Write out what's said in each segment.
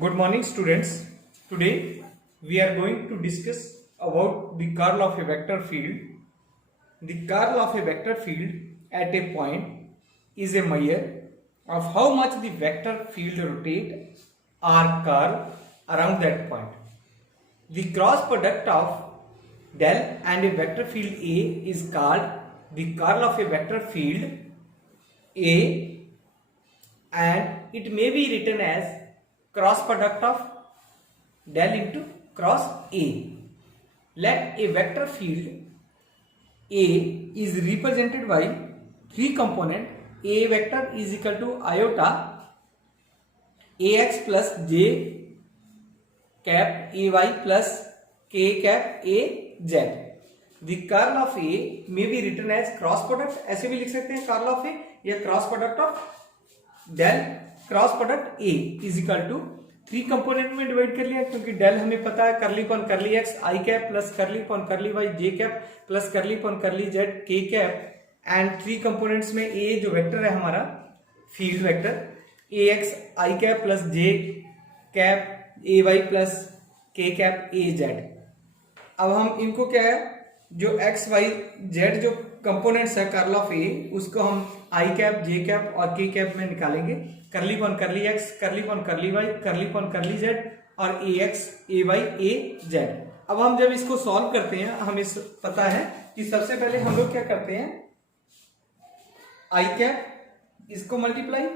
Good morning, students. Today we are going to discuss about the curl of a vector field. The curl of a vector field at a point is a measure of how much the vector field rotate or curl around that point. The cross product of del and a vector field A is called the curl of a vector field A, and it may be written as cross product of del into cross A. Let a vector field A is represented by three component. A vector is equal to iota ax plus j cap ay plus k cap az. The curl of A may be written as cross product, ऐसे भी लिख सकते हैं curl of A, या cross product of del cross product A is equal to three component में divide कर लिया, क्योंकि डेल हमें पता है करली पॉन करली एक्स आई कैप प्लस करली पॉन करली वाई जे कैप प्लस करली पॉन करली Z K cap, and three components में ए जो वेक्टर है हमारा field vector A X I cap plus J cap A Y plus K cap A Z. अब हम इनको क्या है, जो एक्स वाई जेड जो कंपोनेंट्स है कर्ल ऑफ ए, उसको हम आई कैप जे कैप और के कैप में निकालेंगे. करली पॉन करली एक्स, करली पॉन करली वाई, करली पॉन करली जेड और ए एक्स ए वाई ए जेड. अब हम जब इसको सॉल्व करते हैं, हमें पता है कि सबसे पहले हम लोग क्या करते हैं, आई कैप इसको मल्टीप्लाई,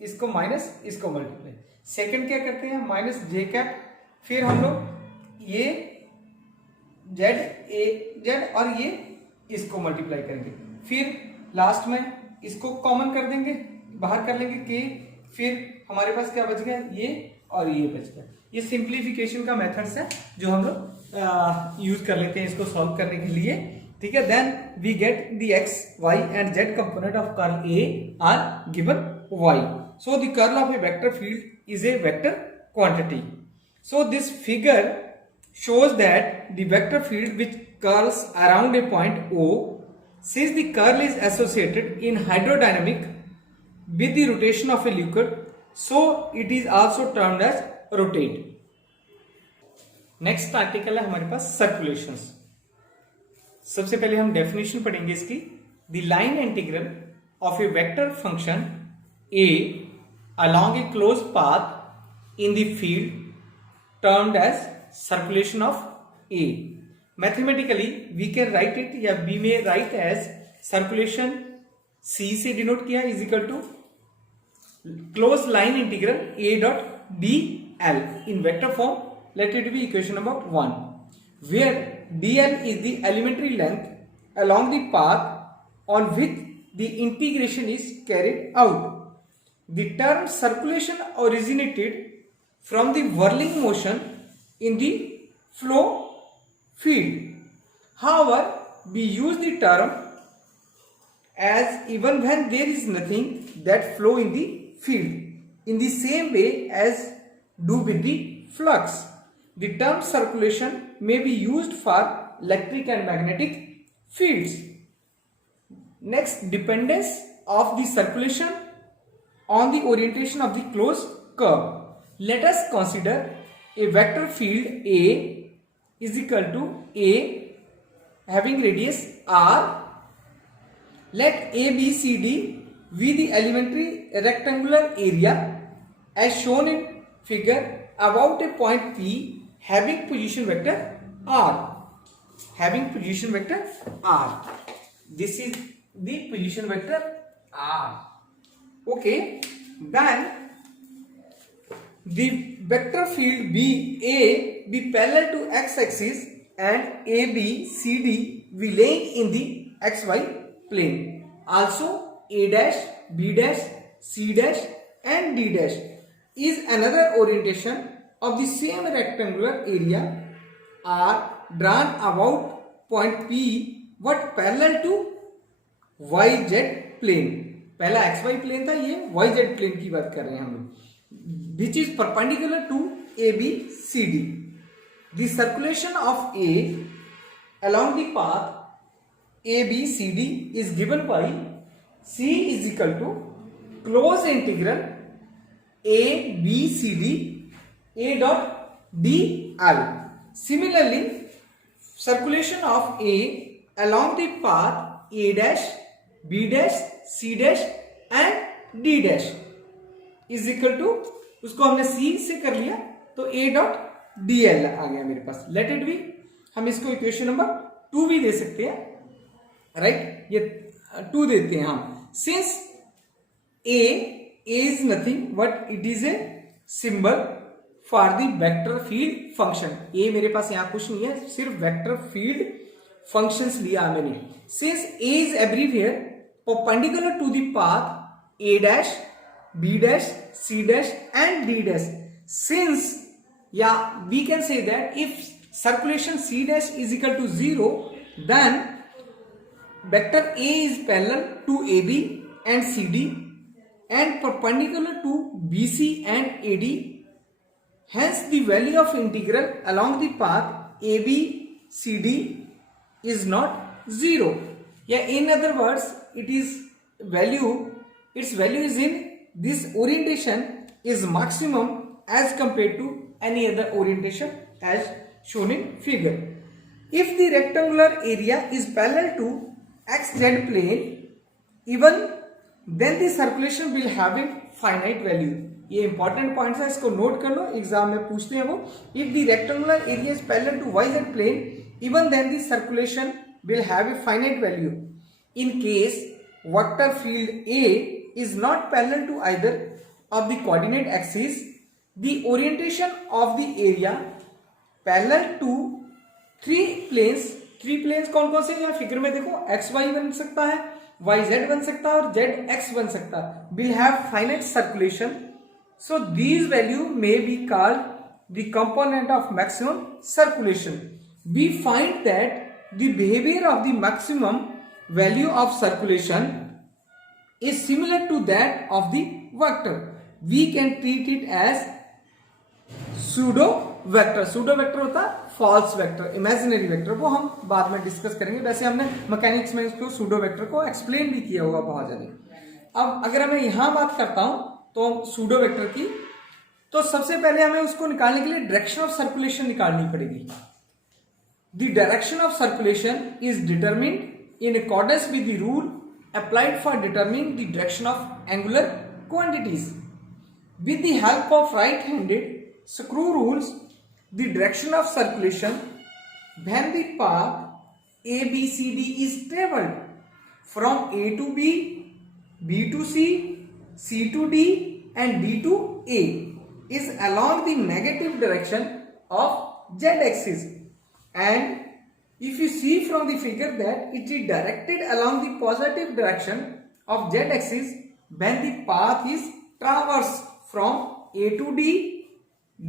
इसको माइनस, इसको मल्टीप्लाई. सेकंड क्या करते हैं, माइनस जे कैप, फिर हम लोग ये जेड ए जेड और ये इसको मल्टीप्लाई करेंगे, फिर लास्ट में इसको कॉमन कर देंगे, बाहर कर लेंगे के, फिर हमारे पास क्या बच गया, ये और ये बच गया. ये सिंप्लीफिकेशन का मेथड्स है जो हम लोग यूज कर लेते हैं इसको सॉल्व करने के लिए. ठीक है, then we get the X Y and Z component of curl A are given by. So the curl of a vector field is a vector quantity. So this figure shows that the vector field which curls around a point O, since the curl is associated in hydrodynamic with the rotation of a liquid, so it is also termed as rotate. Next article है हमारे पास circulations. सबसे पहले हम definition पढ़ेंगे इसकी. The line integral of a vector function A along a closed path in the field termed as circulation of A. Mathematically we can write it, या we may write as circulation C से denote किया is equal to close line integral A dot dl in vector form. Let it be equation number 1, where dl is the elementary length along the path on which the integration is carried out. The term circulation originated from the whirling motion in the flow field. However, we use the term as even when there is nothing that flow in the field, in the same way as do with the flux. The term circulation may be used for electric and magnetic fields. Next, dependence of the circulation on the orientation of the closed curve. Let us consider a vector field A is equal to A having radius R. Let ABCD be the elementary rectangular area as shown in figure about a point P having position vector R. Having position vector R. This is the position vector R. Okay, then the vector field BA be parallel to x-axis and ABCD be laying in the xy plane. Also A dash, B dash, C dash and D dash is another orientation of the same rectangular area are drawn about point P but parallel to YZ plane. पहला XY plane था, ये YZ plane की बात कर रहे हैं हम लोग, which is perpendicular to ABCD. The circulation of A along the path ABCD is given by C is equal to close integral ABCD A dot dl. Similarly, circulation of A along the path A dash, B dash, C dash and D dash is equal to, उसको हमने C से कर लिया तो A dot dl आ गया मेरे पास. Let it be. हम इसको इक्वेशन नंबर 2 भी दे सकते हैं, राइट? ये 2 देते हैं हम. Since A is nothing but it is a symbol for the vector field function. A मेरे पास यहाँ कुछ नहीं है, सिर्फ वेक्टर फील्ड फंक्शंस लिया मैंने. Since A is everywhere perpendicular to the path A dash, B dash, C dash and D dash. Since, yeah, we can say that if circulation C dash is equal to 0, then vector A is parallel to AB and CD and perpendicular to BC and AD. Hence, the value of integral along the path ABCD is not 0. Yeah, in other words, its value is in this orientation is maximum as compared to any other orientation as shown in figure. If the rectangular area is parallel to XZ plane, even then the circulation will have a finite value. ये important points है, इसको note कर लो, exam में पूछते हैं वो. If the rectangular area is parallel to YZ plane, even then the circulation will have a finite value. In case vector field A is not parallel to either of the coordinate axes, the orientation of the area parallel to three planes. Three planes कौन कौन से? यहाँ figure में देखो, XY बन सकता है, YZ बन सकता है और ZX बन सकता है. will have finite circulation. So these value may be called the component of maximum circulation. We find that the behavior of the maximum value of circulation is similar to that of the vector. We can treat it as pseudo vector. Pseudo vector होता है false vector, imaginary vector. वो हम बाद में discuss करेंगे. वैसे हमने mechanics में इसको pseudo vector को एक्सप्लेन भी किया होगा बहुत ज्यादा. अब अगर मैं यहां बात करता हूं तो सूडो वेक्टर की, तो सबसे पहले हमें उसको निकालने के लिए डायरेक्शन ऑफ सर्कुलेशन निकालनी पड़ेगी. The direction of circulation is determined in accordance with the rule applied for determining the direction of angular quantities. With the help of right handed screw rules, the direction of circulation when the path ABCD is traveled from A to B, B to C, C to D and D to A is along the negative direction of Z-axis. And if you see from the figure that it is directed along the positive direction of Z-axis when the path is traversed from A to D,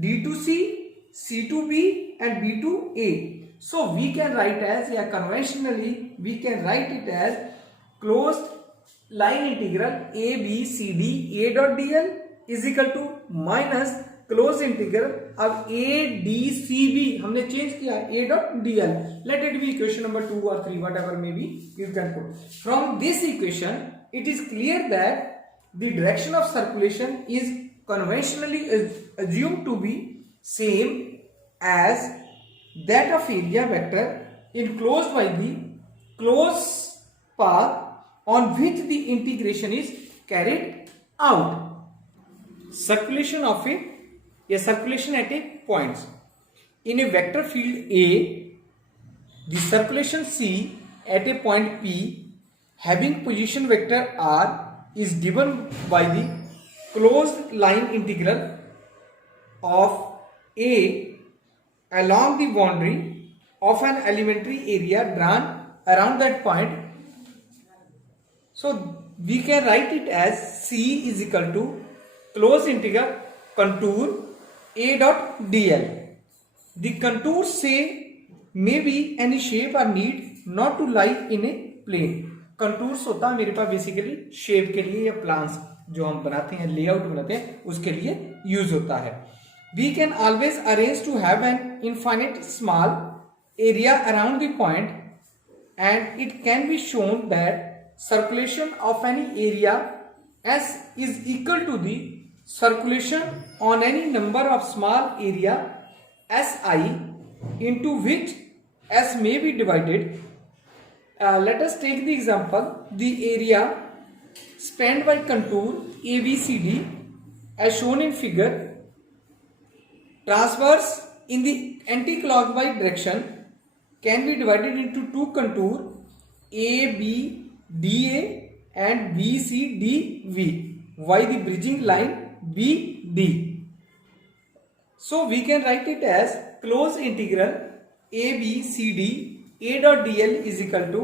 D to C, C to B and B to A. So we can write as, yeah, conventionally we can write it as closed line integral ABCD A dot dl is equal to minus closed integral अब ADCB हमने change किया A dot dl. Let it be equation number 2 or 3, whatever may be, you can put. From this equation, it is clear that the direction of circulation is conventionally assumed to be same as that of area vector enclosed by the closed path on which the integration is carried out. Circulation of circulation at a points. In a vector field A, the circulation C at a point P having position vector R is given by the closed line integral of A along the boundary of an elementary area drawn around that point. So we can write it as C is equal to closed integral contour A dot dl. The contours say may be any shape or need not to lie in a plane. Contours होता है मेरे पास basically shape के लिए या plans जो हम बनाते हैं, लेआउट बनाते हैं, उसके लिए यूज होता है. We can always arrange to have an infinite small area around the point, and it can be shown that circulation of any area S is equal to the circulation on any number of small area Si into which S may be divided. Let us take the example, the area spanned by contour ABCD as shown in figure, transverse in the anti-clockwise direction, can be divided into two contour ABDA and BCDV by the bridging line BD. So we can write it as closed integral ABCD A dot dl is equal to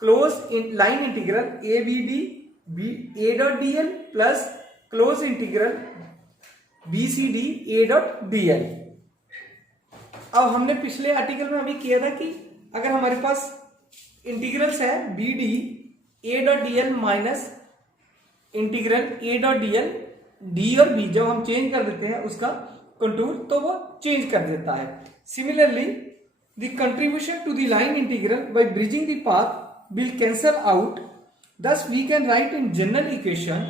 closed line integral ABD A dot dl plus closed integral BCD A dot dl. अब हमने पिछले article में अभी किया था कि अगर हमारे पास इंटीग्रल्स है BD A dot dl minus integral A dot dl, D और B जब हम चेंज कर देते हैं उसका कंटूर तो वो चेंज कर देता है. Similarly the contribution to the line integral by bridging the path will cancel out. Thus we can write in general equation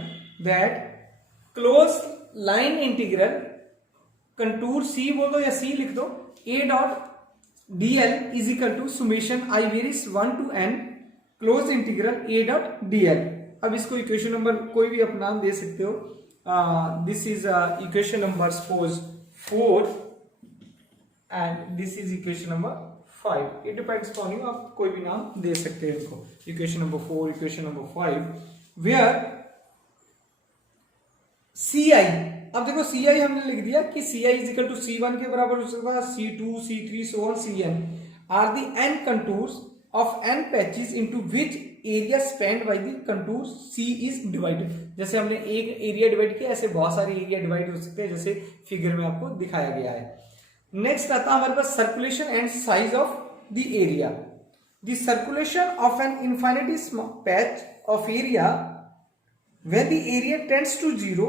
that closed line integral contour C बोल दो या C लिख दो A dot dl is equal to summation I varies 1 to n closed integral A dot dl. अब इसको equation number कोई भी आप नाम दे सकते हो. This is equation number suppose 4 and this is equation number 5. It depends upon you, आप कोई भी नाम दे सकते हैं इनको. Equation number 4, equation number 5 where CI. अब देखो CI हमने लिख दिया कि CI is equal to C1 के बराबर हो सकता है, C2, C3 so on Cn are the n contours of n patches into which area spend by the contour C is divided. जैसे हमने एक एरिया डिवाइड किया, ऐसे बहुत सारे एरिया डिवाइड हो सकते हैं जैसे फिगर में आपको दिखाया गया है. नेक्स्ट आता है हमारे पास circulation and size of the area. The circulation of an infinity patch of area when the area tends to 0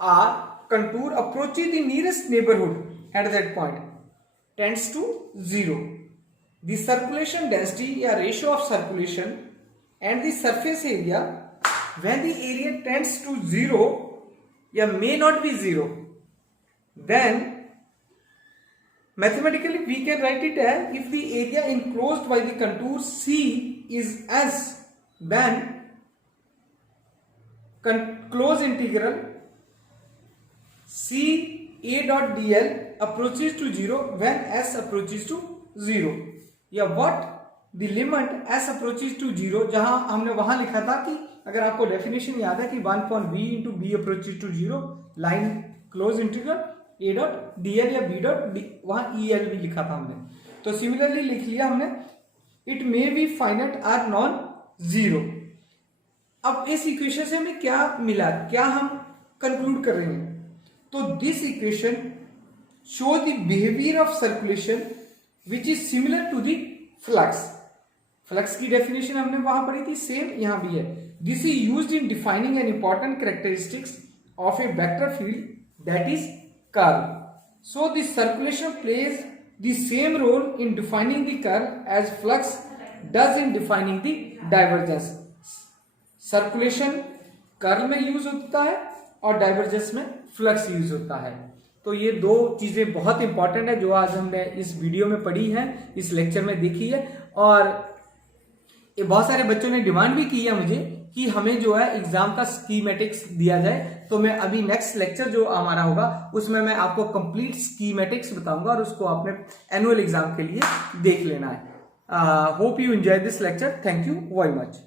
or contour approaches the nearest neighborhood at that point tends to 0. The circulation density या ratio of circulation and the surface area when the area tends to 0 या may not be 0, then mathematically we can write it as if the area enclosed by the contour C is S, then close integral C A dot dl approaches to 0 when S approaches to 0. या what the limit S approaches to 0, जहां हमने वहां लिखा था कि अगर आपको definition याद है कि 1/b into b approaches to 0 line close integral A dot dl या b dot d, वहां EL भी लिखा था हमने. तो सिमिलरली लिख लिया हमने it may be finite or non 0. अब इस इक्वेशन से हमें क्या मिला, क्या हम कंक्लूड कर रहे हैं? तो this equation show the behaviour of circulation which is similar to the flux. Flux की डेफिनेशन हमने वहां पढ़ी थी, सेम यहां भी है. This is used in defining an important characteristics of a vector field that is curl. So the circulation plays the same role in defining the curl as flux does in defining the divergence. Circulation curl में use होता है और divergence में flux use होता है. तो ये दो चीजें बहुत इंपॉर्टेंट है जो आज हमने इस वीडियो में पढ़ी है, इस लेक्चर में देखी है. और ये बहुत सारे बच्चों ने डिमांड भी की है मुझे कि हमें जो है एग्जाम का स्कीमेटिक्स दिया जाए. तो मैं अभी नेक्स्ट लेक्चर जो हमारा होगा उसमें मैं आपको कंप्लीट स्कीमेटिक्स बताऊंगा और उसको आपने एनुअल एग्जाम के लिए देख लेना है. Hope you enjoy this lecture. Thank you very much.